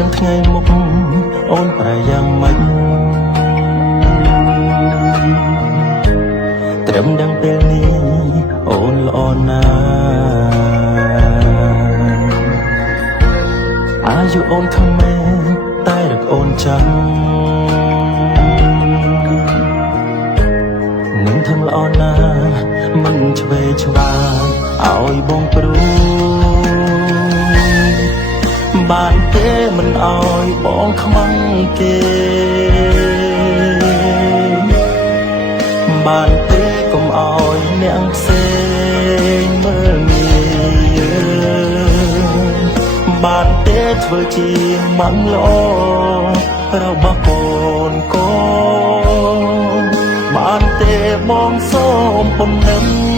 ដឹងថ្ងៃមុខអូនប្រែយ៉ាងម៉េចត្រឹមដឹងពេលនេះអូនល្អណាស់អាយុអូនធំមែនតែរកអូនចាំនឹងធំល្អណាស់មិនឆ្វេងឆ្វាយឲ្យបងព្រួយបានទេមិនឲ្យបងខ្មាំងគេបានទេកុំឲ្យអ្នកផ្សេងមើលងាយបានទេធ្វើជាមិនល្អរបស់កូនកូនបានទេបងសូមប៉ុណ្ណឹង